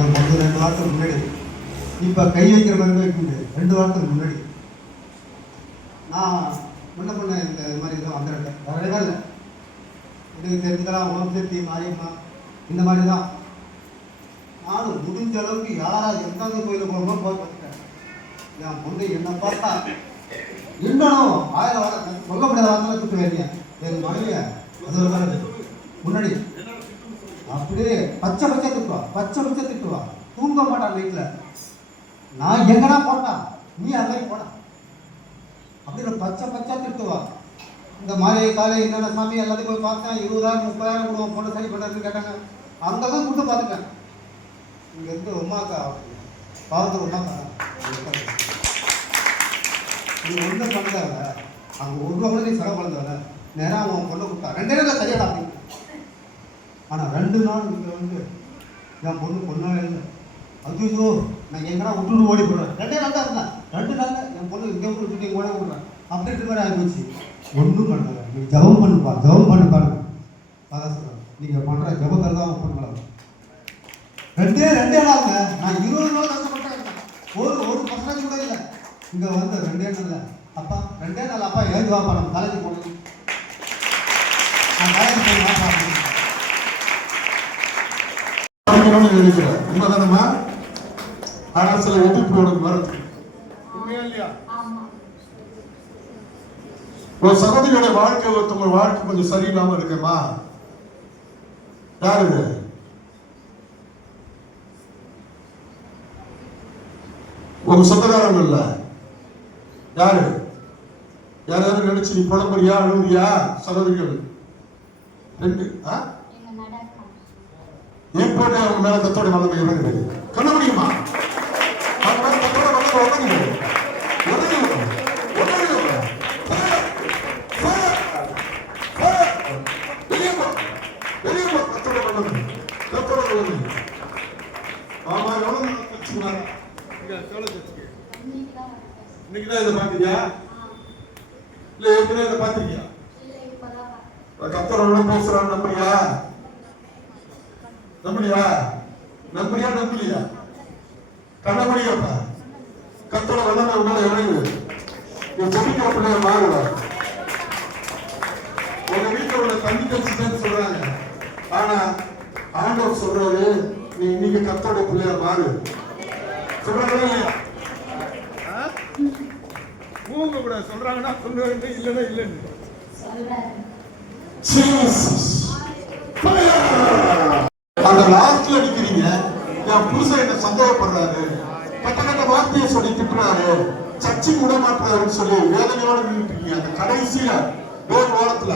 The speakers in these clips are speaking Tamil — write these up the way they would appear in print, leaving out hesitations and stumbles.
என் பொண்ணு 2 வாரத்துக்கு முன்னாடி, இப்போ கை வைக்கிற மாதிரி வைக்க முடியாது, 2 வாரத்துக்கு முன்னாடி நான் முன்ன பண்ண இந்த மாதிரி தான் வந்துட்டேன். வேற இடமே இல்லை. எனக்கு தெரிஞ்சுக்கலாம் ஓம் சக்தி மாரியம்மா இந்த மாதிரி தான். நானும் முடிஞ்ச அளவுக்கு யாராவது எந்தெந்த கோயிலுக்கு போகணுமோ போய் பார்த்துட்டேன். என் பொண்ணு என்னை பார்த்தா இன்னும் 1000 வாரம் சொல்ல முடியாத வாரத்தில் திட்டு வேண்டிய என் மனைவிய அது ஒரு மாதிரி முன்னாடி அப்படியே பச்சை திட்டுவா. தூங்க மாட்டான் வீட்டில். நான் எங்கடா போட்டான், நீ அதே போடா அப்படின்னு பச்சை திட்டுவா. இந்த மாதிரி காலை என்னென்ன சாமி எல்லாத்தையும் போய் பார்த்தேன். 20,000 30,000 கொடுவோம் பொண்ணு சரி பண்ணுறதுன்னு கேட்டாங்க. அங்கே தான் கூப்பிட்டு பார்த்துட்டேன். இங்கேருந்து உமாக்கா பாவத்தில் உமாக்கா நீ ஒன்றும் பண்ணல, அங்கே 1 ரூபா கூட நீ செலவு பண்ணல, நேரம் அவன் பொண்ணை கொடுத்தா 2 நாள் சரியாடா அப்படின்னு. ஆனால் 2 நாள் இங்கே வந்து என் பொண்ணாவே இல்லை. ஐயோ நான் எங்கன்னா விட்டுட்டு ஓடி போடுறேன். 2 நாள் தான் இருந்தேன். 2 நாளில் என் பொண்ணு இங்கே விட்டுட்டு ஓட விடுறேன். அப்படின்ற மாதிரி ஆகிப்போச்சு. ஒன்றும் பண்ணல. நீ ஜபம் பண்ணுப்பாரு அதான் சொல்கிறேன். நீங்கள் பண்ணுற ஜபத்தில் தான் பண்ணலாம். 2 நாளுங்க நான் 20 நாள் கஷ்டப்பட்டேன். ஒரு பசங்க கூட இல்லை. இங்கே வந்து 2 நாள் அப்பா 2 நாள் அப்பா எழுந்து வாப்பா நம்ம காலேஜ் போகணும். நான் காலேஜ் போய் வாப்பா நினைக்கிறேன். உண்மைதானம்மா? ஆனால் சில எதிர்ப்பு உனக்கு வருது. உண்மையா இல்லையா? ஒரு சகோதரியோட வாழ்க்கை ஒருத்தவங்க வாழ்க்கை கொஞ்சம் சரியில்லாம இருக்குமா? யாரு உங்க சொந்தக்காரங்க இல்ல? யாரும் நினைச்சு நீ புலம்புறியா அழுவுறியா? சகோதரிகள் 2 ஏன் போட்டு அவங்க மேல தத்தோட வல்லமை இறங்குது. சொல்ல முடியுமா? இன்னைக்குதான் இதை பாத்தியா? இல்ல ஏற்கனவே இதை பாத்திருக்கியா? கத்தரோட பேசுறான்னு நம்புறியா? கண்ணபடியாப்பா கத்தோட வல்லமை உன்னால இறங்கு. நீ ஜெபிக்கிற பிள்ளைய மாறுவா. உங்க வீட்டுல உள்ள தண்ணி கட்சின்னு சொல்றாங்க. ஆனா ஆண்டவர் சொல்றாரு, நீ இன்னைக்கு கத்தோட பிள்ளைய மாறு. சொல்றாங்களா இல்லையா? மூங்க கூட சொல்றாங்கன்னா சொல்லுவாங்க, இல்லைன்னா இல்லைன்னு. அந்த லாஸ்ட்ல அடிக்கிறீங்க. என் புருஷன் என்ன சந்தேகப்படுறாரு, கட்ட வார்த்தையை சொல்லி திட்டுறாரு, சர்ச்சை விட மாட்டாருன்னு சொல்லி வேதனையோட நின்றுட்டு அந்த கடைசியில ஓரத்துல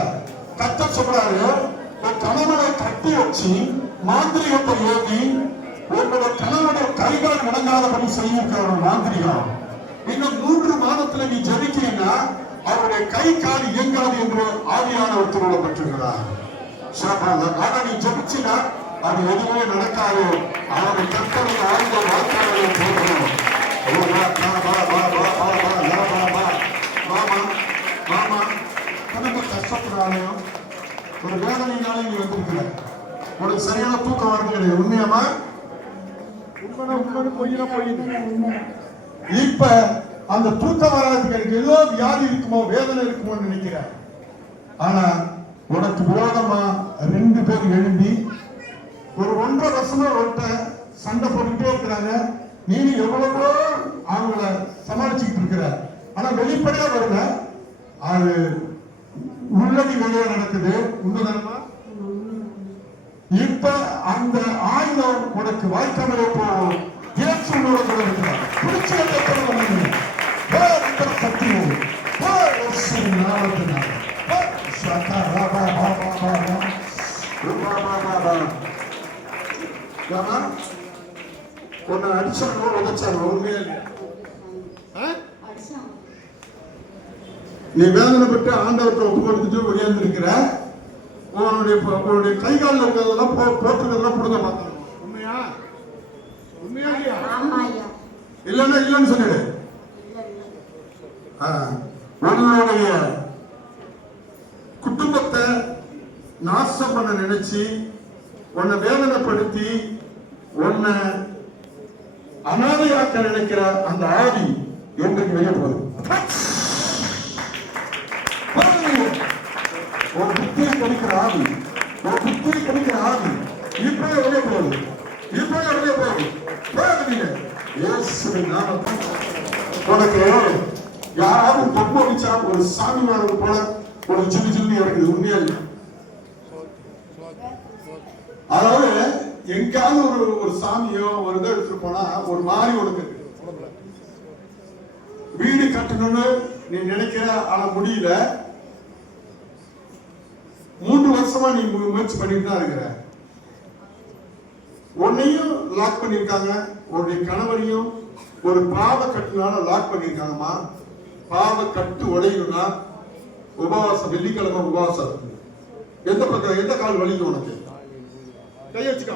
கத்த சொல்றாரு, உன் கணவனை கட்டி வச்சு மாந்திரிகத்தை ஏவி உன்னோட கணவனை கைகால் முடங்காதபடி செய்யிருக்கிற ஒரு மாந்திரிகம். இன்னும் 3 மாதத்துல நீ ஜெபிக்கிறீங்கன்னா அவருடைய கை கால் இயங்காது என்று ஆவியானவர் திருவிழப்பட்டிருக்கிறார். ஆனா நீ ஜெபிச்சினா அது எதுவுமே நடக்காது. அவருடைய கர்த்தருடைய ஆழ்ந்த வார்த்தைகளை போகணும். கஷ்டப்படுறாலையும் ஒரு வேதனையினாலே நீ வந்திருக்கிற. உனக்கு சரியான தூக்கம் வரது கிடையாது. உண்மையாமா? இப்ப அந்த தூக்கம் வராதுக்கு எனக்கு ஏதோ வியாதி இருக்குமோ வேதனை இருக்குமோ நினைக்கிறேன். ஆனா உனக்கு விரோதமா 2 பேர் எழும்பி ஒரு 1.5 வருஷமா ஒருத்த சண்டை போட்டுட்டே இருக்கிறாங்க. நீ எவ்வளவோ அவங்கள சமாளிச்சுக்கிட்டு இருக்கிற. ஆனா வெளிப்படையா வரல, அது உள்ளடி வெளியே நடக்குது. உண்மைதானமா? இப்ப அந்த ஆயுதம் உனக்கு வாய்க்காமலே போகும். இயேசு உன்னோட கூட இருக்கிறார். பிடிச்சு சத்தியம் நாமத்தினால உன்னை அடிச்சாங்க உதச்சாங்க. உண்மையா இல்லையா? நீ வேதனைப்பட்டு ஆண்டவர்கிட்ட ஒப்பு கொடுத்துட்டு வெளியாந்து இருக்கிற. உன்னுடைய கை காலில் இருக்கிறதெல்லாம் போட்டுக்கிறதெல்லாம் கொடுங்க பார்க்கணும். உண்மையா? உண்மையா இல்லையா? இல்லைன்னா இல்லைன்னு சொல்லிடு. உன்னுடைய குடும்பத்தை நாசம் பண்ண நினைச்சு உன்னை வேதனைப்படுத்தி உன்னை அனாதையாக்க நினைக்கிற அந்த ஆவி என்றைக்கு வெளியே போகுது. ஒரு புத்தியை கணிக்கிற ஆவி, ஒரு புத்தியை கணிக்கிற ஆவி இப்பவே வெளியே போகுது, இப்பவே வெளியே போகுது. இயேசுவின் நாமத்தில் உனக்கு யாராவது தொப்பு அடிச்சா ஒரு சாமி மாறது போல ஒரு ஜில்லு ஜில்லு இருக்குது. உண்மையா இல்லை? அதாவது எங்காவது ஒரு சாமியோ ஒரு இதை எடுத்துட்டு போனா ஒரு மாதிரி உனக்கு வீடு கட்டணும்னு நீ நினைக்கிற ஆனா முடியல. 3 வருஷமா நீ முயற்சி பண்ணிட்டு தான் இருக்கிற. உன்னையும் லாக் பண்ணிருக்காங்க, உன்னுடைய கணவரையும் ஒரு பாவ கட்டுனால லாக் பண்ணிருக்காங்கம்மா. பாவ கட்டு உடையும்னா உபவாசம், வெள்ளிக்கிழமை உபவாசம் இருக்கு. எந்த பக்கம் எந்த கால் வலிக்கும் உனக்கு? கை வச்சுக்கா.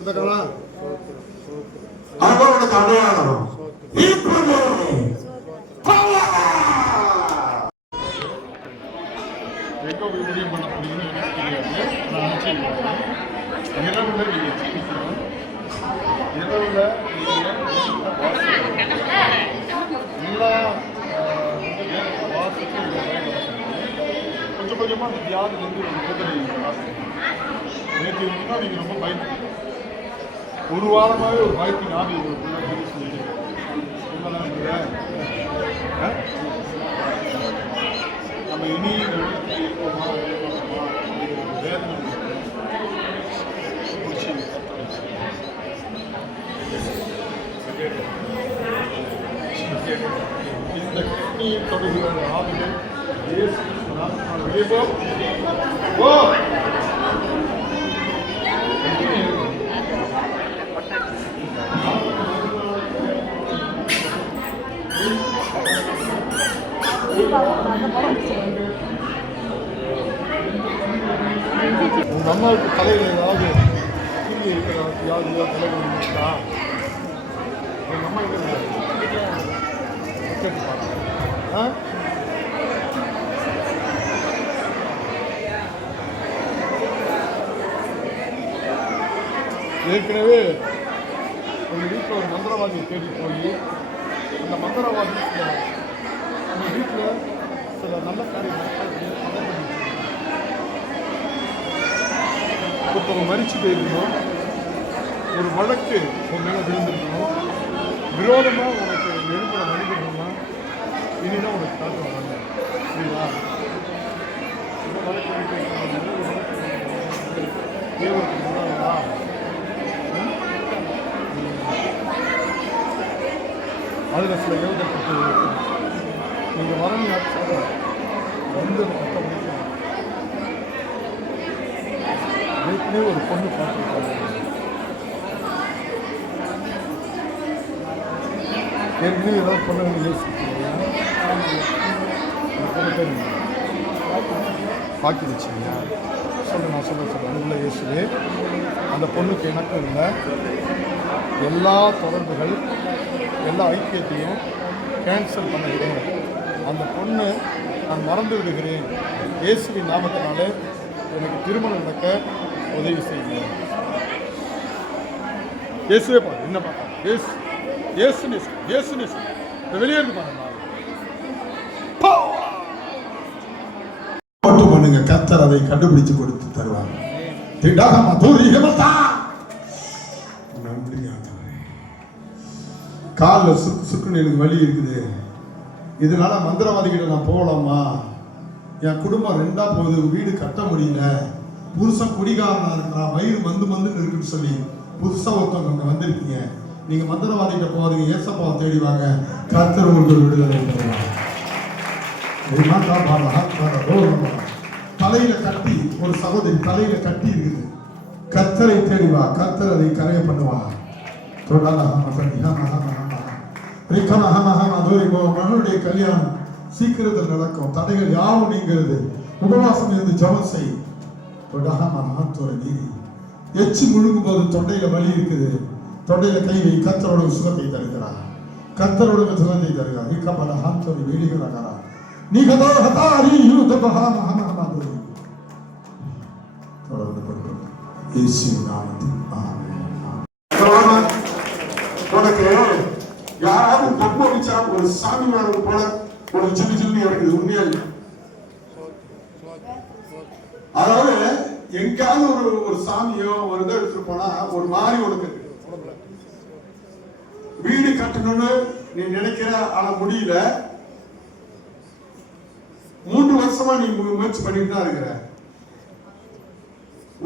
இந்த காலா அதான் உனக்கு அடையாளம். எங்க ஊழியம் பண்ண முடியும்னு எனக்கு தெரியாது. நான் நினைச்சிருக்கேன் இரவுல நீங்க ஜீவிக்கணும். இரவுல எல்லா வாசத்துக்கும் கொஞ்சம் கொஞ்சமா அந்த வியாதிலேருந்து ஒரு விடுதலை வாசம். நேற்று இருந்தால் நீங்க ரொம்ப பயந்து ஒரு வாரமாகவே ஒரு பயத்தின் ஆவி உங்களுக்குள்ள சொல்லிட்டு நம்ம இனி இருப்போமா வேதனை இந்த கிட்னியை தொடுகிற ஆவிகள் வெளியே போ. உங்க அம்மாவுக்கு தலையில் ஏதாவது கிள்ளி இருக்கிற வியாதியோ தலைவலி இருக்கா? எங்கள் அம்மா ஏற்கனவே உங்கள் வீட்டில் ஒரு மந்திரவாதியை தேடி போய் அந்த மந்திரவாதி உங்கள் வீட்டில் சில நல்ல காரியங்கள் ஒருத்தவங்க மறிச்சு போயிருக்கணும், ஒரு வழக்கு உன் மேலே விழுந்திருக்கணும், விரோதமாக உனக்கு எழுப்புற மனிதர்கள்லாம் இனிதான் உனக்கு காட்டு வராங்க. புரியுதா? இந்த வழக்கு தேவருக்கு முன்னாங்களா அதில் சில எழுதப்பட்டு நீங்கள் வரணும் வந்து 10 மணிக்கு ஏற்கனவே ஒரு பொண்ணு பார்த்துருக்காங்க. ஏற்கனவே ஏதாவது பொண்ணு யோசிக்கிறீங்க பாக்கி வச்சுங்க நான் சொல்ல உள்ள இயேசுவே அந்த பொண்ணுக்கு எனக்கும் இல்லை எல்லா தொடர்புகள் எல்லா ஐக்கியத்தையும் கேன்சல் பண்ணுகிறேன். அந்த பொண்ணு நான் மறந்து விடுகிறேன். இயேசுவின் நாமத்தினாலே எனக்கு திருமணம் நடக்க உதவி செய்யுங்க. இயேசுவே பாரு என்ன பார்த்தா இயேசுன்னு வெளியேறது பாருங்க. மட்டும் பண்ணுங்க, கர்த்தர் அதை கண்டுபிடிச்சு கொடுத்து தருவார். காலில் சுக்குன்னு எனக்கு வலி இருக்குது, இதனால மந்திரவாதிகிட்ட நான் போகலாமா? என் குடும்பம் 2ஆ போகுது, வீடு கட்ட முடியல, புருஷன் குடிகாரனா இருக்கிறான், வயிறு மந்துன்னு இருக்குன்னு சொல்லி புதுசா ஒருத்தவங்க அங்கே வந்திருக்கீங்க. நீங்க மந்திரவாதிகிட்ட போறீங்க, ஏசப்பாவை தேடி வாங்க, கர்த்தர் உங்களுக்கு விடுதலை தருவார். தலையில கட்டி ஒரு சகோதரி தலையில கட்டி இருக்குது, கர்த்தரை தேடிவா, கர்த்தர் அதை கரைய பண்ணுவா. மகனுடைய கல்யாணம் சீக்கிரத்தில் நடக்கும், தடைகள் யாவும் நீங்கிறது. உபவாசம் இருந்து ஜெபம் செய். எச்சி முழுங்கும் போது தொண்டையில வலி இருக்குது, தொண்டையில கை வை, கர்த்தரோட சுகத்தை தருகிறார், கர்த்தரோட சுகத்தை தருகிறார். இக்கப்பட ஹாந்தோரி வீடுகிறாரா நீ கதோ ஹதாரி யூத பஹாம ஹமஹமது தொடர்ந்து இயேசுவின் நாமத்தில் ஆமென். உனக்கு யாராவது பொம்மை வச்சா ஒரு சாமி மேல போல ஒரு சின்ன சின்ன இருக்குது உண்மையா இல்லை. அதாவது எங்காவது ஒரு சாமியோ ஒரு இதை எடுத்துட்டு போனா ஒரு மாதிரி உனக்கு வீடு கட்டணும்னு நீ நினைக்கிற ஆனா முடியல. 3 வருஷமா நீ முயற்சி பண்ணிட்டு தான் இருக்கிற.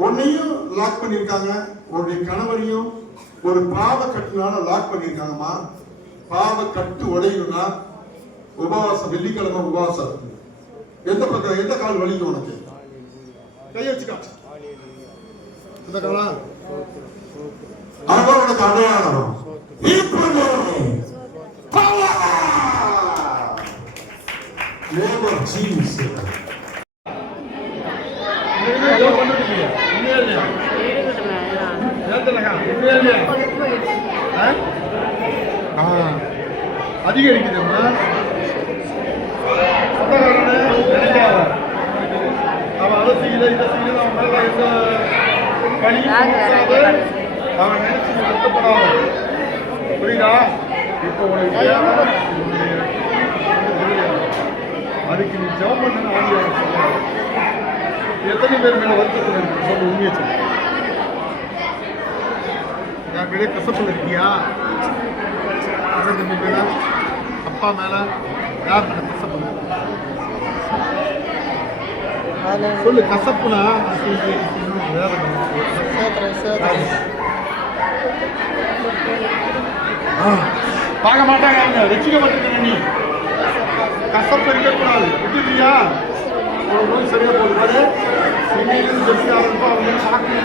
உன்னையும் லாக் பண்ணிருக்காங்க, உன்னுடைய கணவரையும் ஒரு பாவ கட்டுனால லாக் பண்ணிருக்காங்கம்மா. பாவ கட்டு உடையணும்னா உபவாசம், வெள்ளிக்கிழமை உபவாசம். எந்த பக்கம் எந்த கால் வலிக்கும் உனக்கு? கைய வச்சுக்கா. இந்த காலா அதான் உனக்கு அடையாளம். Name of Jesus. அதிகரிக்குதுமா அவன் அதை செய்யல இதை செய்யல அவன் மேல எந்த பணியும் அவன் நினைச்சு வருத்தப்படாத. புரியுதா? இப்போ உனக்கு அதுக்கு நீ ஜெபம் பண்ண ஆண்டியவர் சொல்ல. எத்தனை பேர் மேல வருத்தத்தில் இருக்கு சொல்லு, உண்மையை சொல்லு. என் மேலே கசப்பில் இருக்கியா? தம்பி மேல, அப்பா மேல, யார் மேல கசப்பு? சொல்லு. கசப்புனா வேற பார்க்க மாட்டாங்க, ரசிக்க மாட்டேங்க. நீ கசப்பு இருக்கக்கூடாது. விட்டுட்டியா? ஒரு நோய் சரியா போகுது. சென்னையிலிருந்து ஜெர்சி ஆரம்பிப்பா அவங்க சாப்பிட்டு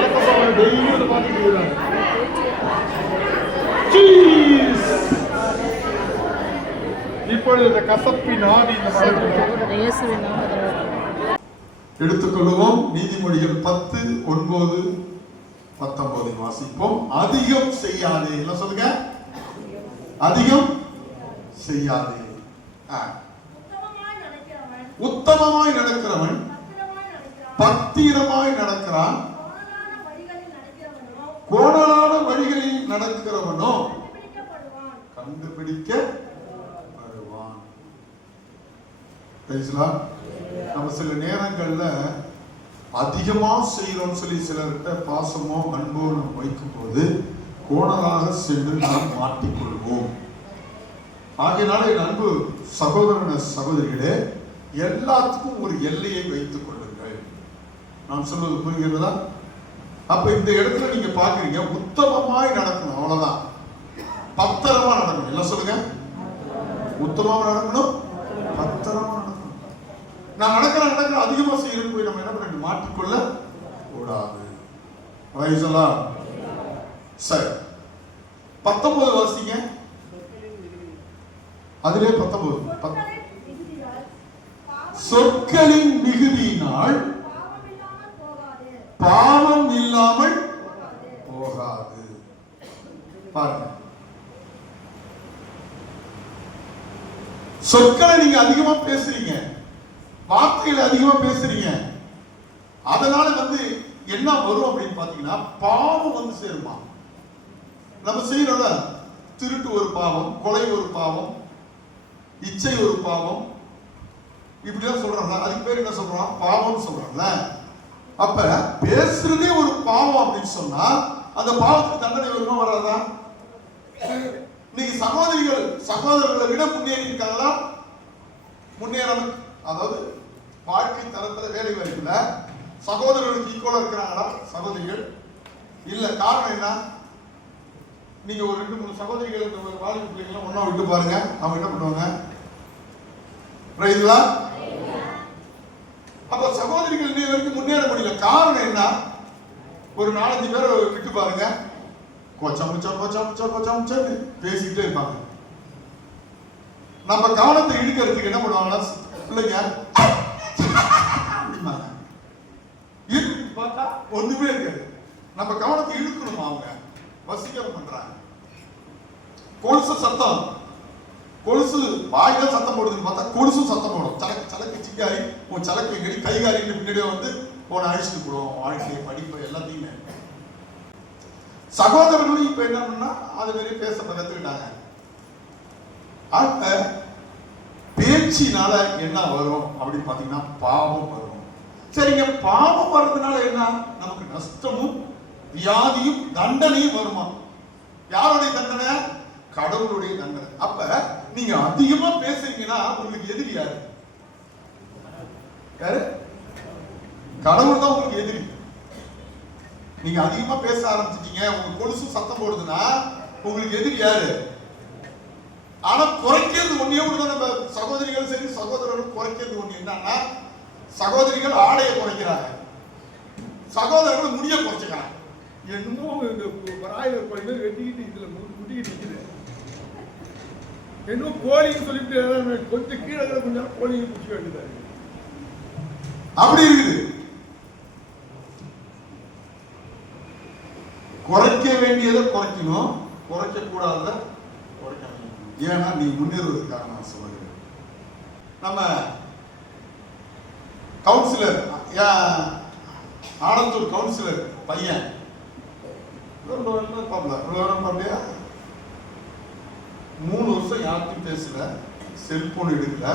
ஏக்கப்பா டெய்லி வந்து பார்த்துட்டு இருக்கிறாங்க. இப்பொழுது இந்த கசப்பின் ஆவி எடுத்துக்கொள்வோம். நீதிமொழிகள் 10:9-19 வாசிப்போம். அதிகம் செய்யாதே. என்ன சொல்லுங்க? அதிகம் செய்யாதே. உத்தமமாய் நடக்கிறவன் பத்திரமாய் நடக்கிறான், கோணலான வழிகளில் நடக்கிறவனோ கண்டுபிடிக்கப்படுவான். நம்ம சில நேரங்கள்ல அதிகமா செய்யறோம் சொல்லி சிலர்கிட்ட பாசமோ அன்போ நம்ம வைக்கும் போது கோணலாக சென்று நாம் மாட்டிக்கொள்வோம். ஆகையினால என் அன்பு சகோதரன சகோதரிகளே, எல்லாத்துக்கும் ஒரு எல்லையை வைத்துக் கொள்ளுங்கள். நான் சொல்வது புரிகிறதா? அப்ப இந்த இடத்துல நீங்க பாக்குறீங்க, உத்தமமாய் நடக்கணும், அவ்வளவுதான். பத்திரமா நடக்கணும். என்ன சொல்லுங்க? உத்தமமா நடக்கணும், பத்திரமா நடக்கணும். நான் நடக்கிற அதிகமா செய்யறது போய் நம்ம என்ன பண்ண மாட்டிக்கொள்ள கூடாது. சரி, 19 வாசிங்க. அதிலே 19 சொற்களின் மிகுதியினால் பாவம் இல்லாமல் போகாது. பாருங்க, சொற்களை நீங்க அதிகமா பேசுறீங்க, வார்த்தைகளை அதிகமா பேசுறீங்க, அதனால என்ன வரும் அப்படின்னு பாத்தீங்கன்னா பாவம் சேருமா. நம்ம செய்யறோம்ல, திருட்டு ஒரு பாவம், கொலை ஒரு பாவம், இச்சை ஒரு பாவம், இப்படிலாம் சொல்றாங்க. அதுக்கு பேர் என்ன சொல்றோம்? பாவம் சொல்றாங்கல்ல. அப்ப பேசுறதே ஒரு பாவம் அப்படின்னு சொன்னா அந்த பாவத்துக்கு தண்டனை வருமா வராதா? இன்னைக்கு சகோதரர்களை விட முன்னேறி இருக்காங்களா? முன்னேறாம, அதாவது வாழ்க்கை தரத்துல வேலை வாய்ப்புல சகோதரர்களுக்கு ஈக்குவலா இருக்கிறாங்களா சகோதரிகள்? இல்ல. காரணம் என்ன? நீங்க ஒரு 2-3 சகோதரிகள் வாலிப பிள்ளைகளை ஒன்னா விட்டு பாருங்க, அவங்க என்ன பண்ணுவாங்க? அப்ப சகோதரிகள் இன்னைய வரைக்கும் முன்னேற முடியல. காரணம் என்ன? ஒரு 4-5 பேரை விட்டு பாருங்க, பேசிக்கிட்டே இருப்பாங்க. நம்ம கவனத்தை இழுக்கிறதுக்கு என்ன பண்ணுவாங்கன்னா பிள்ளைங்க பார்த்தா ஒண்ணுமே இருக்காது. நம்ம கவனத்தை இழுக்கணுமா? அவங்க வசீகரம் பண்றாங்க. கொலுசு சத்தம், கொலுசு வாயில சத்தம் போடுதுன்னு பார்த்தா கொலுசும் சத்தம் போடும். சலக்கு சிக்காரி உன் சலக்கு எங்கடி கைகாரின்னு பின்னாடியே உன்னை அழிச்சுட்டு போடுவோம். வாழ்க்கையை, படிப்பை, எல்லாத்தையுமே. சகோதரர்களும் இப்ப என்ன பண்ணா அது மாதிரி பேச கத்துக்கிட்டாங்க. அப்ப பேச்சினால என்ன வரும் அப்படின்னு பாத்தீங்கன்னா பாவம் வரும். சரிங்க, பாவம் வர்றதுனால என்ன? நமக்கு நஷ்டமும் வியாதியும் தண்டனையும் வருமா? யாருடைய தண்டனை? கடவுளுடைய தண்டனை. அப்ப நீங்க அதிகமா பேசுறீங்கன்னா உங்களுக்கு எதிரி யாரு? யாரு? கடவுள் தான் உங்களுக்கு எதிரி. நீங்க அதிகமா பேச ஆரம்பிச்சிட்டீங்க, உங்க கொலுசு சத்தம் போடுதுன்னா உங்களுக்கு எதிரி யாரு? ஆனா குறைக்கிறது ஒன்னே ஒண்ணுதான். நம்ம சகோதரிகள் சரி சகோதரர்கள் குறைக்கிறது ஒண்ணு என்னன்னா, சகோதரிகள் ஆடையை குறைக்கிறாங்க, சகோதரர்கள் முடிய குறைச்சுக்கிறாங்க. என்னமோ இந்த பராயிரம் கோழி மாதிரி வெட்டிக்கிட்டு இதுல முட்டிக்கிட்டு இருக்குது. என்னமோ கோழின்னு சொல்லிட்டு கொஞ்சம் கீழே கொஞ்சம் கோழியை பிடிச்சி வேண்டியதா அப்படி இருக்குது. குறைக்க வேண்டியதை குறைக்கணும், குறைக்க கூடாத குறைக்கணும். ஏன்னா நீ முன்னேறுவதற்காக நான் சொல்லுகிறேன். நம்ம கவுன்சிலர் ஆனந்தூர் கவுன்சிலர் பையன் பாப்பியா 3 வருஷம் யார்ட்டும் பேசல, செல்போன் எடுக்கல.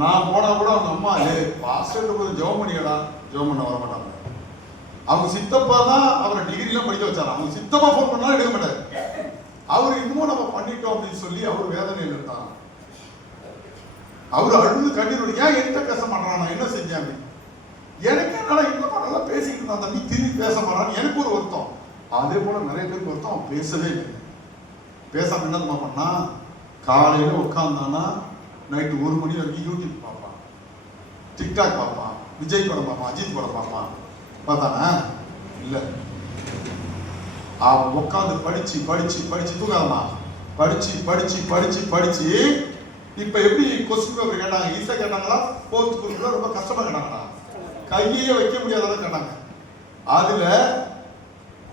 நான் போனா கூட அவங்க அம்மா பாஸ்டர் போது ஜெபம் பண்ணிக்கடா, ஜெபம் பண்ண வர மாட்டாங்க. அவங்க சித்தப்பா தான் அவரை டிகிரிலாம் படிக்க வச்சாரு. அவங்க சித்தப்பா போன் பண்ணாலும் எடுக்க மாட்டாரு. அவர் இன்னமும் நம்ம பண்ணிட்டோம் அப்படின்னு சொல்லி அவர் வேதனையில் இருந்தான். அவர் அழுது கண்ணீர், ஏன் என்கிட்ட பேச மாட்டான், நான் என்ன செஞ்சேன் அப்படின்னு. எனக்கு என்னால இன்னும் நல்லா பேசிக்கிட்டு இருந்தான், தம்பி திரும்பி பேச மாட்டான்னு எனக்கு ஒரு வருத்தம். அதே போல நிறைய பேருக்கு வருத்தம், அவன் பேசவே இல்லை. பேசாம என்ன பண்ணா, காலையில உட்காந்தானா நைட்டு 1 மணி வரைக்கும் யூடியூப் பார்ப்பான், டிக்டாக் பார்ப்பான், விஜய் படம் பார்ப்பான், அஜித் படம் பார்ப்பான். பார்த்தானா? இல்ல, அவன் உட்காந்து படிச்சு படிச்சு படிச்சு தூக்காதமா, படிச்சு படிச்சு படிச்சு படிச்சு இப்ப எப்படி கொஸ்டின் பேப்பர் கேட்டாங்க, ஈஸியா கேட்டாங்களா, 4th குரூப்ல ரொம்ப கஷ்டமா கேட்டாங்களா, கையே வைக்க முடியாத கேட்டாங்க. அதுல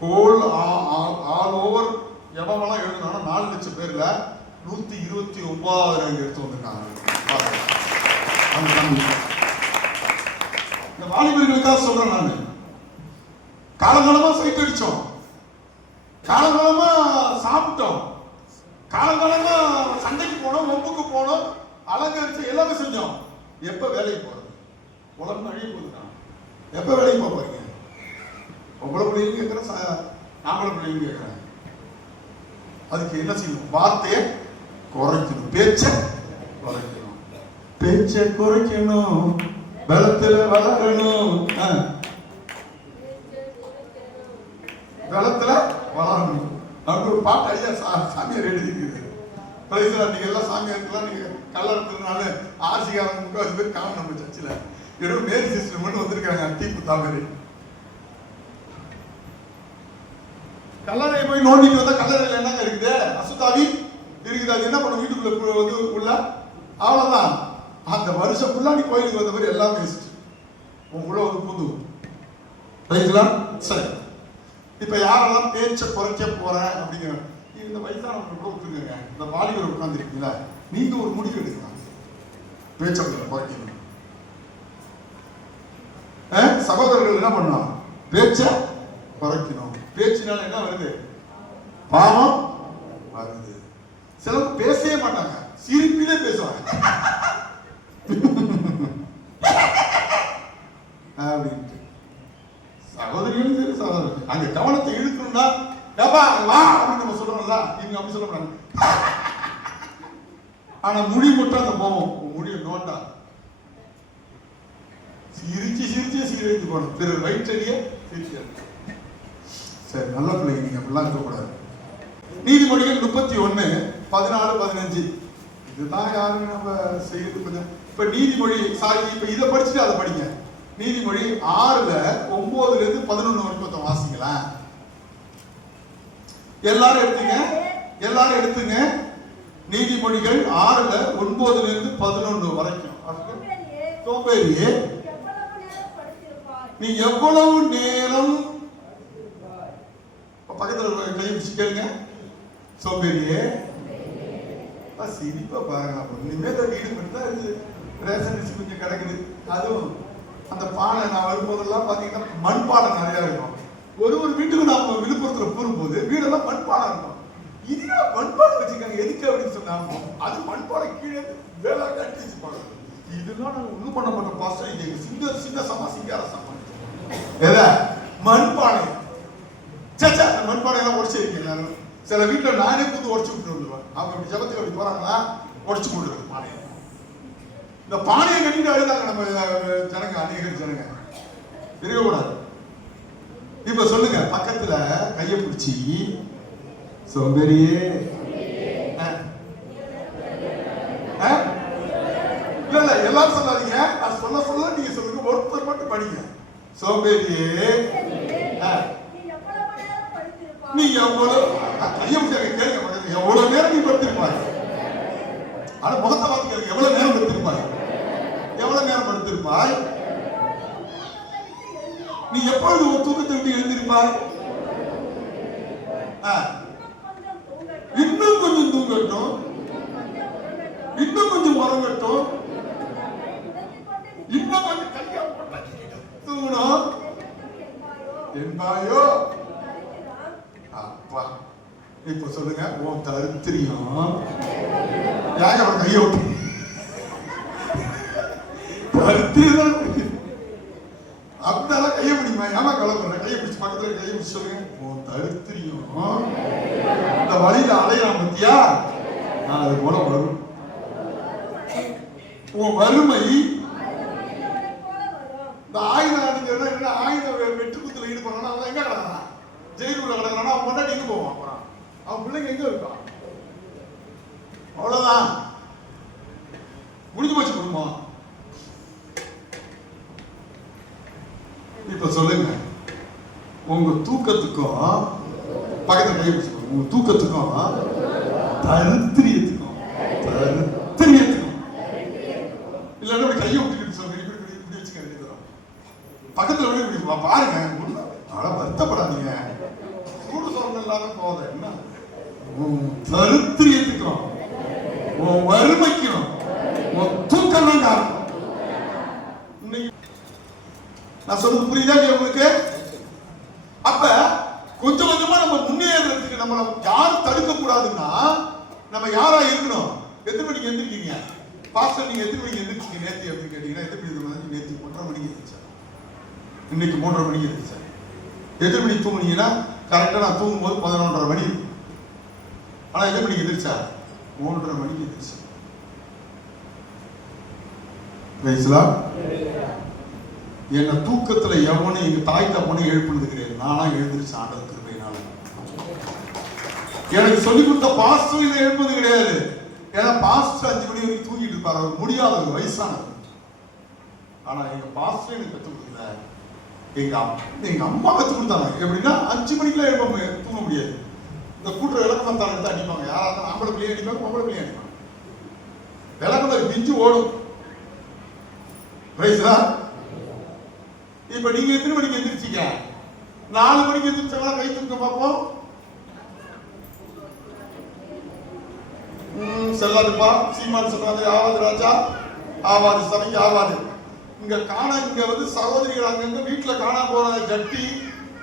ஹோல் ஆல் ஓவர் எவெல்லாம் எழுதுனாலும் 4 லட்சம் பேர்ல 129 ரேங்க் எடுத்து வந்திருக்காங்க. இந்த வாலிபர்களுக்காக சொல்றேன் நான். காலங்காலமா சைட் அடிச்சோம், காலங்காலமா சாப்பிட்டோம், காலங்காலமா சண்டைக்கு போனோம், ஒப்புக்கு போனோம், அலங்கரிச்சு எல்லாமே செஞ்சோம். எப்ப வேலைக்கு போறது? உலகம் அழிய போகுதுண்ணா. எப்ப வேலைக்கு போக போறீங்க? பொம்பளை பிள்ளைங்க கேட்கிறேன், ஆம்பளை பிள்ளைங்க கேட்கிறேன். அதுக்கு என்ன செய்யணும்? வார்த்தையை குறைக்கணும், பேச்ச குறைக்கணும், பேச்ச குறைக்கணும், பலத்துல வளரணும், பலத்துல வளரணும். அப்படி ஒரு பாட்டு ஐயா சாமியார் எழுதிஇருக்குது. நீங்க எல்லாம் சாமியாருக்கெல்லாம் நீங்க கல்லறதுனால ஆசிகாரம் 30 பேர் காணும் நம்ம சர்ச்சில். ஏதோ மேரி சிஸ்டர் மட்டும் வந்திருக்காங்க, தீப்பு தாமரை. கல்லறை போய் நோண்டிட்டு வந்தா கல்லறையில் என்னங்க இருக்குது? அசுத்தாவி இருக்குது. அது என்ன பண்ணும்? வீட்டுக்குள்ள வந்து உள்ள அவ்வளவுதான். அந்த வருஷம் ஃபுல்லா நீ கோயிலுக்கு வந்த மாதிரி எல்லாம் வேஸ்ட். உள்ள வந்து புது ரைட்டுங்களா? சரி, இப்ப யாரெல்லாம் பேச்ச குறைக்க போறேன் அப்படிங்கிற இந்த வயசானவங்க கூட விட்டுருங்க. இந்த வாலிபர் உட்கார்ந்துருக்கீங்களா, நீங்க ஒரு முடிவு எடுக்கலாம், பேச்ச குறைக்கணும். சகோதரர்கள் என்ன பண்ணலாம்? பேச்ச குறைக்கணும். பேச்சினால என்ன வருது? பாவம் வருது. சிலர் பேசவே மாட்டாங்க, சிரிப்பிலே பேசுவாங்க அப்படின்ட்டு. சகோதரிகளும் சரி சகோதரர்கள் அங்க கவனத்தை இழுக்கணும்னா ஏப்பா வா அப்படின்னு நம்ம சொல்றோம்ல, இவங்க அப்படி சொல்ல மாட்டாங்க. ஆனா முடி மட்டும் அந்த போவோம், முடிய நோண்டா சிரிச்சு சிரிச்சு சீரழித்து போகணும். பிறர் வயிற்றடிய சிரிச்சு. சரி, நல்ல பிள்ளைங்க, நீங்க அப்படிலாம் இருக்கக்கூடாது. நீதிமொழிகள் 31:14-15 இதுதான் யாருன்னு நம்ம செய்யறது கொஞ்சம். இப்ப நீதிமொழி இப்ப இதை படிச்சுட்டு அதை படிங்க. நீதிமொழி 6:9-11 வரைக்கும் வாசிங்களா. எல்லாரும் எடுத்துங்க. நீதிமொழிகள் 6:9-11 வரைக்கும். சோம்பேறியே, நீ எவ்வளவு நேரம் பக்கத்துல கை வச்சு கேளுங்க. சோம்பேறியே, சிரிப்பா பாருங்க. இனிமே வீடு மட்டும் தான் இருக்குது, ரேஷன் கொஞ்சம் கிடக்குது. அதுவும் அந்த பானை நான் வரும்போதெல்லாம் பாத்தீங்கன்னா மண் பானை நிறைய இருக்கும். ஒரு வீட்டுக்கு நாம விழுப்புரத்துல போகும்போது வீடெல்லாம் மண்பானை இருக்கும். இதுனா மண்பானை வச்சுக்காங்க எதுக்கு அப்படின்னு சொன்னாங்க. அது மண்பானை கீழே வேலை கட்டி வச்சுப்பாங்க. இதெல்லாம் நாங்க ஒண்ணும் பண்ண மாட்டோம் பாஸ்டர். இது சின்ன சமா சிங்கார சமா எத மண்பானை சேச்சா அந்த மண்பானை எல்லாம் உடைச்சு இருக்கீங்க. சில வீட்டுல நானே கூத்து உடைச்சு விட்டு வந்துடுவேன். அவங்க அப்படி ஜபத்துக்கு அப்படி போறாங்களா உடைச்சு போட்டுருவேன் பானையை. இந்த பானையை கட்டிட்டு அழுதாங்க நம்ம ஜனங்க, அநேகர் ஜனங்க. இருக்கக்கூடாது. இப்ப சொல்லுங்க, பக்கத்துல கைய பிடிச்சி சோம்பேறியே இல்ல எல்லாரும் சொல்லாதீங்க. நான் சொல்ல நீங்க சொல்லுங்க. ஒருத்தர் மட்டும் படிங்க. சோம்பேறியே நீ எவ்வளவு கைய பிடிச்சாங்க கேளுங்க. எவ்வளவு நேரம் நீ படுத்திருப்பாய்? ஆனா முகத்தை பார்த்து கேளுங்க. எவ்வளவு நேரம் படுத்திருப்பாய்? எவ்வளவு நேரம் படுத்திருப்பாய்? நீ எப்பொழுது ஒரு தூக்கத்தை விட்டு எழுந்திருப்பாய்? இன்னும் கொஞ்சம் தூங்கட்டும், இன்னும் கொஞ்சம் உறங்கட்டும், இன்னும் கொஞ்சம் கையா தூங்கணும் என்பாயோ? அப்பா இப்ப சொல்லுங்க, உன் தரித்திரியம் யாங்க அவன் கைய விட்டு தரித்திரியம் அப்படினால கையை பிடிமா. ஏமா கலப்புற? கையை பிடிச்சு பக்கத்துல கையை பிடிச்சு சொல்லுங்க. உன் தரித்திரியம் இந்த வழியில அலையலாம் பத்தியா? அது போல வரும். உன் வறுமை இந்த ஆயுதம் ஆடுங்கிறதா என்ன? ஆயுதம் வெட்டு குத்துல ஈடுபடுறானா அவன் எங்க கிடக்குறான்? ஜெயிலுக்குள்ள கிடக்குறானா? அவன் கொண்டாடி எங்க போவான்? அப்புறம் அவன் பிள்ளைங்க எங்க இருக்கான்? அவ்வளவுதான், முடிஞ்சு போச்சு குடும்பம். இப்ப சொல்லுங்க, உங்க தூக்கத்துக்கும் பக்கத்துல கை பிடிச்சு, உங்க தூக்கத்துக்கும் தரித்திரியத்துக்கும் இல்லன்னா கையை விட்டுக்கிட்டு சொல்லுங்க. இப்படி வச்சுக்க வேண்டியது. பக்கத்துல விட பாருங்க. அவ்வளோ வருத்தப்படாதீங்க. சூடு சொரணம் இல்லாத போத என்ன தரித்திரியத்துக்கும் உன் வறுமைக்கும் உன் தூக்கம் தான் காரணம். நான் சொல்றது புரியுதா உங்களுக்கு? அப்ப கொஞ்சம் கொஞ்சமா நம்ம முன்னேறதுக்கு நம்ம யாரும் தடுக்க கூடாதுன்னா நம்ம யாரா இருக்கணும்? எத்தனை மணிக்கு எந்திரிக்கீங்க பாஸ்டர்? நீங்க எத்தனை மணிக்கு எந்திரிச்சீங்க நேற்று அப்படின்னு கேட்டீங்கன்னா எத்தனை மணிக்கு? நேற்று 3:30 மணிக்கு எந்திரிச்சேன். இன்னைக்கு 3:30 மணிக்கு எந்திரிச்சேன். எத்தனை மணிக்கு தூங்குனீங்கன்னா கரெக்டா நான் தூங்கும் போது 11:30 மணி. ஆனா எத்தனை மணிக்கு எந்திரிச்சா? 3:30 மணிக்கு எந்திரிச்சேன். என்ன தூக்கத்துல எவனும் எங்க தாய் தப்பனும் எழுப்புனது கிடையாது. நானா எழுந்திருச்சு ஆண்டவர் கிருபையினால. எனக்கு சொல்லி கொடுத்த பாஸ்டர் இதை எழுப்பது கிடையாது. ஏன்னா பாஸ்டர் 5 மணி வரைக்கும் தூங்கிட்டு இருப்பாரு. அவர் முடியாத ஒரு வயசானவர். ஆனா எங்க பாஸ்டர் எனக்கு கற்றுக் கொடுக்கல. எங்க அம்மா கற்றுக் கொடுத்தாங்க. எப்படின்னா 5 மணிக்கெல்லாம் எழுப்ப தூங்க முடியாது. இந்த கூட்டுற விளக்கமத்தான் எடுத்து அடிப்பாங்க. யாரா இருந்தாலும் ஆம்பளை பிள்ளைய அடிப்பாங்க, பொம்பளை பிள்ளைய அடிப்பாங்க. விளக்கம் பிஞ்சு ஓடும். இப்ப நீங்க எத்தனை மணிக்கு எந்திரிச்சீங்க? 4 மணிக்கு எந்திரிச்சா கை தூக்க பார்ப்போம். செல்லாதுப்பா. சீமான் சொன்னாது ஆவாது ராஜா, ஆவாது சமைக்க ஆவாது. இங்க சகோதரிகள் அங்கங்க வீட்டுல காணா போற ஜட்டி,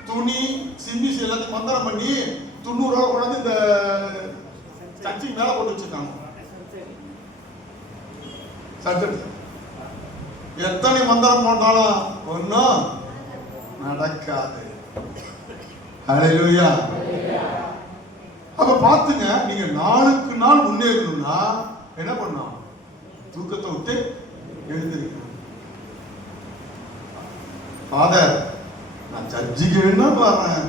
துணி, சிம்பிசி எல்லாத்தையும் மந்திரம் பண்ணி 90 ரூபா கொண்டாந்து இந்த சச்சி மேல போட்டு வச்சிருக்காங்க. சட்டை எத்தனை மந்திரம் போட்டாலும் ஒன்னும் நடக்காது. ஹல்லேலூயா. அப்ப பாத்துங்க, நீங்க நாளுக்கு நாள் முன்னேறணும்னா என்ன பண்ணணும்? தூக்கத்தை விட்டு எழுந்திருக்கணும். ஃபாதர், நான் ஜட்ஜிக்கு வேணா பாருறேன்,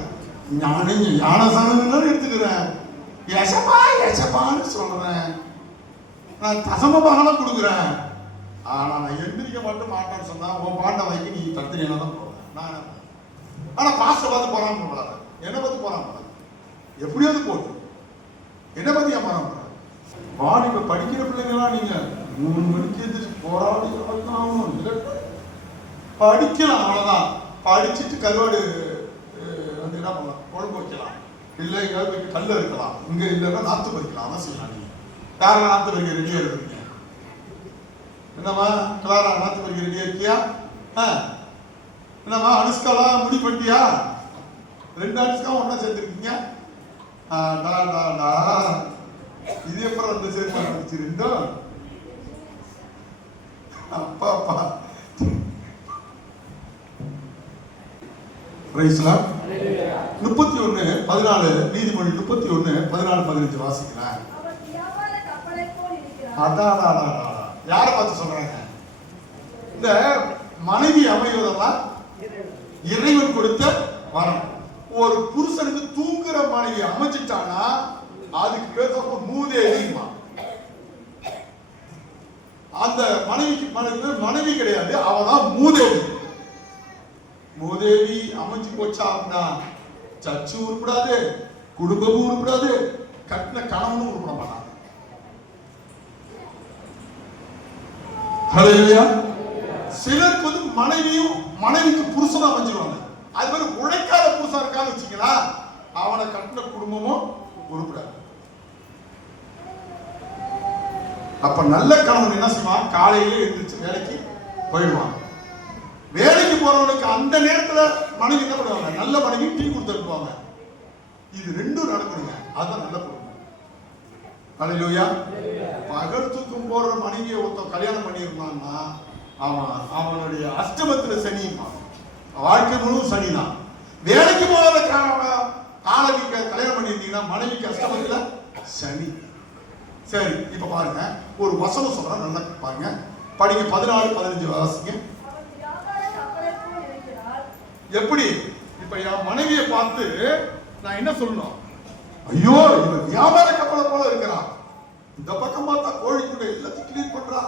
ஞானசானம் எடுத்துக்கிறேன், யசப்பான்னு சொல்றேன், நான் தசம பாகலாம் கொடுக்குறேன். ஆனா நான் எந்திரிக்க மாட்டேன்னு சொன்னா உன் பாண்ட வாங்கி நீ தத்திரியா தான் போவேன் நான். ஆனா பாஸ்டர் பார்த்து போறான்னு போடாத, என்னை பத்தி போறான் போடாது. எப்படியாவது போட்டு என்னை பத்தி ஏமாறான் போறாது. வாடி இப்ப படிக்கிற பிள்ளைங்களாம் நீங்க 3 மணிக்கு எந்திரிச்சு போராடி படிக்கலாம். அவ்வளவுதான். படிச்சுட்டு கருவாடு வந்து என்ன பண்ணலாம்? குழம்பு வைக்கலாம். இல்லை எங்கேயாவது போய் கல்ல இருக்கலாம். இங்க இல்லைன்னா நாத்து பறிக்கலாம். அவசியம் நீங்க யாரும் நாத்து பறிக்க ரெடியா இருக்கீங்க? என்னம்மா கிளாரா, நாத்து பறிக்க ரெடியா இருக்கியா? என்னம்மா அனுஷ்காலா முடி பண்ணிட்டியா? 2 ஆட்சிக்காக ஒண்ணா சேர்ந்துருக்கீங்க. இது எப்பறம் அந்த சேர்த்து ஆரம்பிச்சு ரெண்டும் அப்பா அப்பா. பிரைஸ்லாம் 31:14 நீதிமொழி 31:14-15 வாசிக்கிறேன். அதான் யாரை பார்த்து சொல்றாங்க? இந்த மனைவி அமைவதெல்லாம் இறைவன் கொடுத்த வரம். ஒரு புருஷனுக்கு தூங்குற மனைவி அமைச்சிட்டானா அதுக்கு பேர் மூதேவிமா. அந்த மனைவிக்கு மனைவி கிடையாது, அவதான் மூதேவி. மூதேவி அமைச்சு போச்சா அப்படின்னா சர்ச்சு உருப்படாது, குடும்பமும் உருப்படாது, கட்டின கணவனும் உருப்பட மாட்டாங்க. சிலருக்கு வந்து மனைவிக்கு புருஷனா அமைஞ்சிருவாங்க. அது மாதிரி உழைக்காத புருஷன் இருக்கான்னு வச்சுங்களா, அவனை கட்டின குடும்பமும் உருப்படாது. அப்ப நல்ல கணவன் என்ன செய்வான்? காலையிலே எழுந்திரிச்சு வேலைக்கு போயிடுவான். வேலைக்கு போறவனுக்கு அந்த நேரத்துல மனைவி என்ன பண்ணுவாங்க? நல்ல மனைவி டீ கொடுத்து அனுப்புவாங்க. இது ரெண்டும் நடக்குதுங்க. அதுதான் நல்ல குடும்பம். அல்லேலூயா. பகல் தூக்கம் போற மனைவியை ஒருத்தன் கல்யாணம் பண்ணியிருந்தான்னா அவனுடைய அஷ்டமத்துல சனிமா, வாழ்க்கை முழுவதும் சனிதான். வேலைக்கு போகாத காலனிக்கு கல்யாணம் பண்ணியிருந்தீங்கன்னா மனைவிக்கு அஷ்டமத்துல சனி. சரி, இப்ப பாருங்க, ஒரு வசனம் சொல்றேன், நல்லா பாருங்க, படிங்க. 14-15 வாசிங்க. எப்படி? இப்ப என் மனைவியை பார்த்து நான் என்ன சொல்லணும்? ஐயோ, இவன் வியாபார கப்பலை போல இருக்கிறான். இந்த பக்கம் பார்த்தா கோழிக்குண்டை எல்லாத்தையும் கிளீன் பண்றா,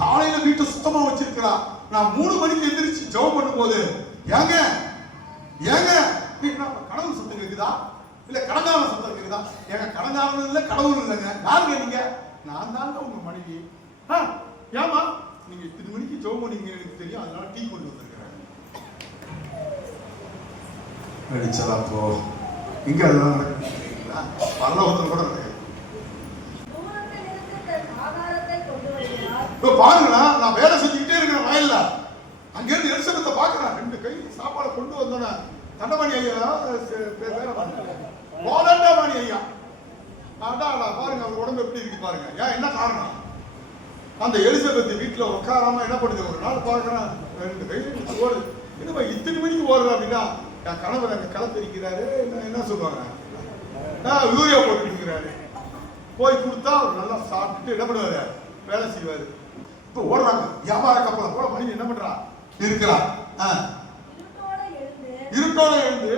காலையில வீட்டை சுத்தமா வச்சிருக்கிறா. நான் 3 மணிக்கு எந்திரிச்சு ஜெபம் பண்ணும் போது ஏங்க கடவுள் சத்தம் கேக்குதா இல்ல கடங்கார சத்தம் கேக்குதா? ஏங்க கடங்காரன் இல்ல கடவுள் இல்லைங்க. யாருங்க நீங்க? நான் தாங்க உங்க மனைவி. ஏமா நீங்க 3 மணிக்கு ஜெபம் பண்ணீங்க எனக்கு தெரியும், அதனால டீ கொண்டு வந்திருக்கிறேன். அடிச்சலா போ. இங்க அதெல்லாம் நடக்குதுங்களா? பரலோகத்தில் கூட இருக்கு. இப்ப பாருங்களா, நான் வேலை செஞ்சுக்கிட்டே இருக்கிறேன் வயல்ல. அங்கிருந்து எலிசபெத்தை பாக்குறேன், 2 கை சாப்பாடு கொண்டு வந்தோன்னே தண்டமணி ஐயா கோதண்டமணி ஐயா பாருங்க, அவர் உடம்பு எப்படி இருக்கு பாருங்க. ஏன் என்ன காரணம்? அந்த எலிசபெத் வீட்டுல உட்காராம என்ன பண்ணுது? ஒரு நாள் பாக்குறேன் 2 கை ஓடுது. என்னப்பா இத்தனை மணிக்கு ஓடுற அப்படின்னா, என் கணவர் அங்க களப்பறிக்கிறாரு, என்ன சொல்லுவாங்க, யூரியா போட்டுக்கிறாரு. போய் கொடுத்தா அவர் நல்லா சாப்பிட்டுட்டு என்ன பண்ணுவாரு? வேலை செய்வாரு. இப்ப ஓடுறாங்க, வியாபார கப்பலை போல மனைவி என்ன பண்றா? இருக்கிறா. இருட்டோட எழுந்து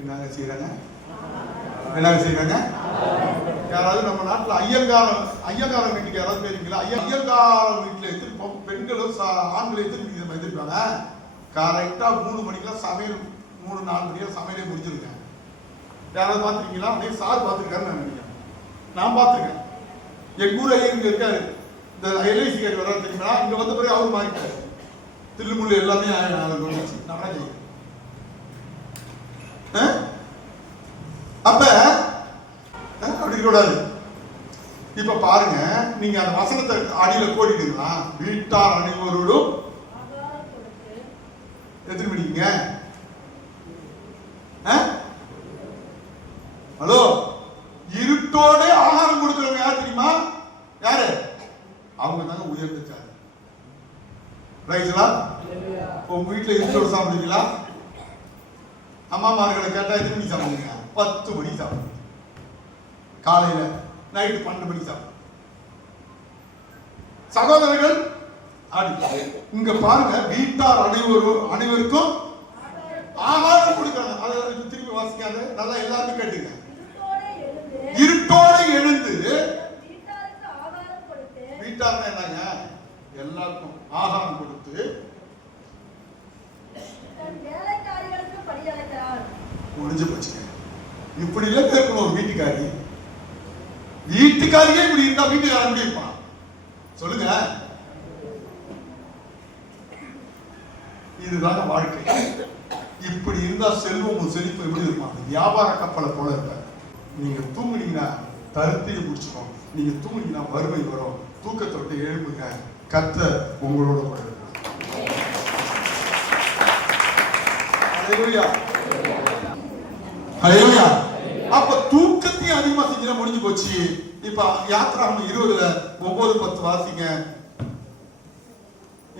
என்னங்க செய்யறாங்க? யாராவது நம்ம நாட்டுல ஐயங்காரம் வீட்டுக்கு யாராவது போயிருக்கீங்களா? ஐயங்காரம் வீட்டுல எதிர்ப்போம் பெண்களும் ஆண்களை எதிர்ப்பாங்க. கரெக்டா 3 மணிக்கெல்லாம் சமையல் 3-4 மணிக்கெல்லாம் சமையலே முடிச்சிருக்கேன். யாராவது பார்த்துருக்கீங்களா? அப்படியே சார் பார்த்துருக்காருன்னு நான் நினைக்கிறேன். நான் பார்த்துருக்கேன். எங்க ஊர் ஐயா இங்க இருக்காரு, இந்த எல்ஐசி கார்டு வர தெரியுமா? இங்க வந்த பிறகு அவரு மாறிட்டாரு. தில்லுமுள்ளு எல்லாமே நான் அப்ப அப்படி கூடாது. இப்ப பாருங்க, நீங்க அந்த வசனத்தை அடியில கோடிட்டீங்களா? வீட்டார் அனைவரோடும் எத்தனை மணிக்குங்க? ஹலோ, இருட்டோட ஆகாரம் கொடுக்கிறவங்க யார் தெரியுமா? யாரு? அவங்க தாங்க உயர்ந்த சார். ரைட்டுங்களா? உங்க வீட்டுல இருட்டோட சாப்பிடுவீங்களா? அம்மாமார்களை கேட்டா எத்தனை மணிக்கு சாப்பிடுவீங்க? 10 மணிக்கு சாப்பிடுவீங்க. காலையில நைட்டு 12 மணிக்கு சாப்பிடுவீங்க. சகோதரர்கள் இங்க பாருங்க, வீட்டார் அனைவருக்கும் ஆகாரம் கொடுக்கிறாங்க. அதை திருப்பி வாசிக்காத, நல்லா எல்லாருமே கேட்டுங்க. இருட்டோட எழுந்து வீட்டார் என்னங்க? எல்லாருக்கும் ஆகாரம் கொடுத்து முடிஞ்சு போச்சுங்க. இப்படி இல்ல கேட்கணும். ஒரு வீட்டுக்காரியே இப்படி இருந்தா வீட்டுக்காரன் எப்படி இருப்பான் சொல்லுங்க? இதுதாங்க வாழ்க்கை. இப்படி இருந்தா செல்வமும் செழிப்பு எப்படி இருப்பான்? வியாபார கப்பலை போல இருப்பார். நீங்க தூங்குனீங்கன்னா தருத்தியை முடிச்சுக்கோங்க. நீங்க தூங்குனீங்கன்னா வறுமை வரும். தூக்கத்தை விட்டு எழுப்புங்க. கர்த்தர் உங்களோட கூட இருக்கிறார். ஹalleluya ஹalleluya. அப்ப தூக்கத்தையும் அதிகமா செஞ்சா முடிஞ்சு போச்சு. இப்ப யாத்ராகமம் 20:9-10 வாசிங்க.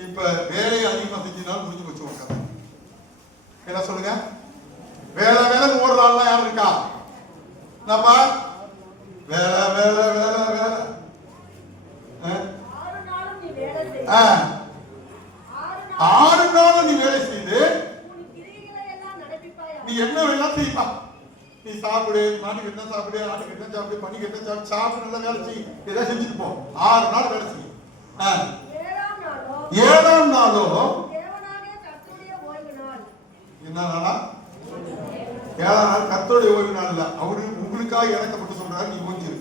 இப்ப வேலையை அதிகமா செஞ்சா முடிஞ்சு போச்சு உங்க கதை. என்ன சொல்லுங்க? வேலை வேலை ஓடுறாள் யார் இருக்கா? என்னப்பா வேலை வேலை வேலை வேலை 6 நாளும் நீ வேலை செய்து நீ என்ன வேணா செய்ப்பா. நீ சாப்பிடு, மாட்டுக்கு என்ன சாப்பிடு, ஆட்டுக்கு என்ன சாப்பிடு, பணிக்கு என்ன சாப்பிடு, சாப்பிட்டு நல்லா வேலை செய். ஏதாவது செஞ்சுட்டு போ. 6 நாள் வேலை செய்யும். 7ஆம் நாளோ என்ன நாளா? 7ஆம் நாள் கர்த்தருடைய ஓய்வு நாள் இல்ல. அவரு உங்களுக்காக இறக்கப்பட்டு சொல்றாரு, நீ ஓய்ஞ்சிரு.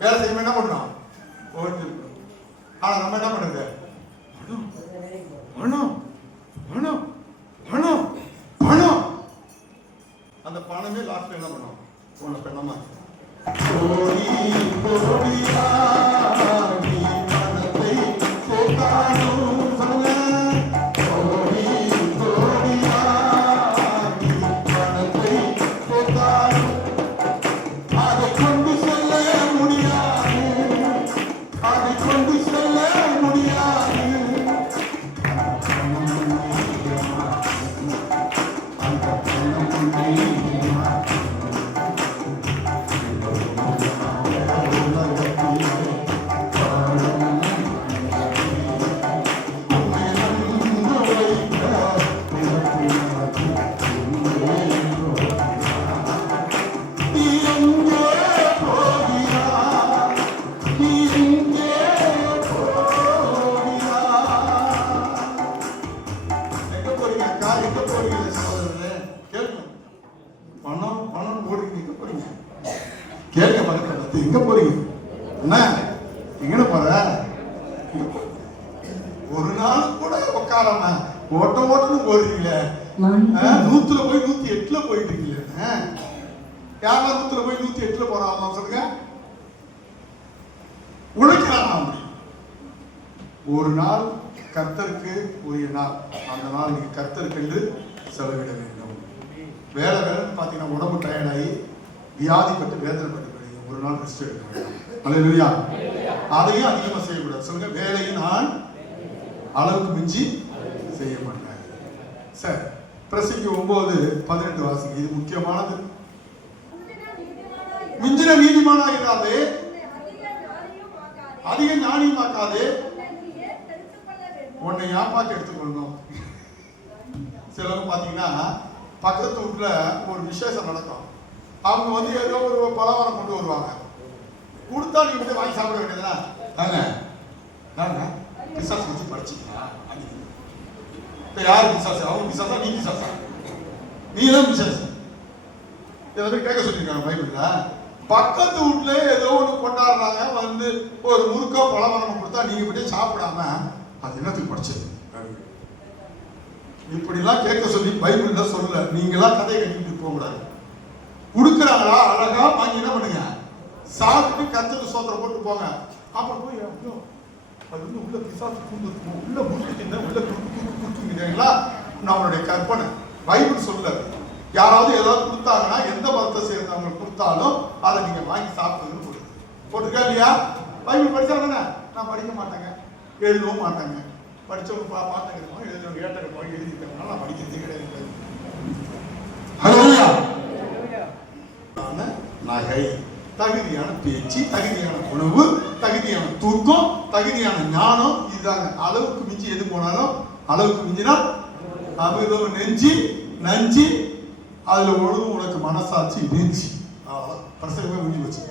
வேலை செய்ய என்ன பண்றோம்? ஓய்ஞ்சிரு. ஆனா நம்ம என்ன பண்றது? பணம் பணம் பணம் பணம். அந்த பணமே லாஸ்ட்ல என்ன பண்ணும்? உன்னை பெண்ணமா கேட்க பறக்கிறது. எங்க போறீங்க? என்ன எங்கன்னு போற? ஒரு நாள் கூட உட்காராம ஓட்டம்னு போறீங்களே. 100ல போய் 108ல போயிட்டு இருக்கீங்க. யாரா 100ல போய் 108ல போறாங்க சொல்லுங்க. உழைக்கிறான் அப்படி. ஒரு நாள் கர்த்தருக்கு உரிய நாள். அந்த நாள் நீங்க கர்த்தருக்கு என்று செலவிட வேண்டும். வேலை வேலைன்னு பாத்தீங்கன்னா உடம்பு டயர்டாகி வியாதிப்பட்டு வேதனைப்பட்டு போறீங்க. ஒரு நாள் ரெஸ்ட் எடுக்க வேண்டும். அல்லேலூயா. அதையும் அதிகமா செய்யக்கூடாது. சொல்லுங்க, வேலையை நான் அளவுக்கு மிஞ்சி செய்ய மாட்டேன். சரி, பிரசங்கி 9:18 வாசிங்க. இது முக்கியமானது. மிஞ்சின நீதிமானாயிராதே, அதிக ஞானியமாக்காதே, உன்னை யாப்பாக்க எடுத்துக்கொள்ளணும். சிலர் பாத்தீங்கன்னா பக்கத்து வீட்டுல ஒரு விசேஷம் நடக்கும். அவங்க வந்து ஏதோ ஒரு பலகாரம் கொண்டு வருவாங்க. கொடுத்தா நீங்க வந்து வாங்கி சாப்பிட வேண்டியதுனா பிசாசு வச்சு படிச்சீங்களா? இப்ப யாரு பிசாசு? அவங்க பிசாசா? நீ பிசாசா? நீ தான் பிசாசு. இதை கேட்க சொல்லியிருக்காங்க பைபிள்ல. பக்கத்து வீட்டுல ஏதோ ஒண்ணு கொண்டாடுறாங்க, வந்து ஒரு முறுக்கோ பலகாரம் கொடுத்தா நீங்க போய் சாப்பிடாம அது என்னத்துக்கு படிச்சது? இப்படிலாம் கேட்க சொல்லி பைபிள்ல சொல்லல. நீங்களா கதை கட்டிட்டு போக கூடாது. கொடுக்குறாங்களா அழகா வாங்கி என்ன பண்ணுங்க, சாப்பிட்டு கர்த்தருக்கு ஸ்தோத்திரம் போட்டு போங்க. அப்புறம் போய் அது வந்து உள்ள பிசாசு பூந்துருக்கும், உள்ள முடிச்சுட்டீங்க, உள்ள கொடுத்துங்களா? நம்மளுடைய கற்பனை. பைபிள் சொல்லல. யாராவது ஏதாவது கொடுத்தாங்கன்னா எந்த மதத்தை சேர்ந்தவங்க கொடுத்தாலும் அதை நீங்க வாங்கி சாப்பிடுறதுன்னு போட்டுருக்கா இல்லையா? பைபிள் படிச்சாங்கன்னா நான் படிக்க மாட்டேங்க, எழுதவும் மாட்டாங்க. படிச்சவங்க மாட்டாங்க, எழுதுறவங்க ஏட்டங்க எழுதிட்டாங்க, நான் படிக்கிறதே கிடையாது. நகை, தகுதியான பேச்சு, தகுதியான உணவு, தகுதியான தூக்கம், தகுதியான ஞானம், இதுதாங்க. அளவுக்கு மிஞ்சி எது போனாலும், அளவுக்கு மிஞ்சினா அமிர்தம் நெஞ்சி நஞ்சி, அதுல ஒழுங்கு உனக்கு மனசாட்சி நெஞ்சி. பிரசங்கமே முடிஞ்சு வச்சு.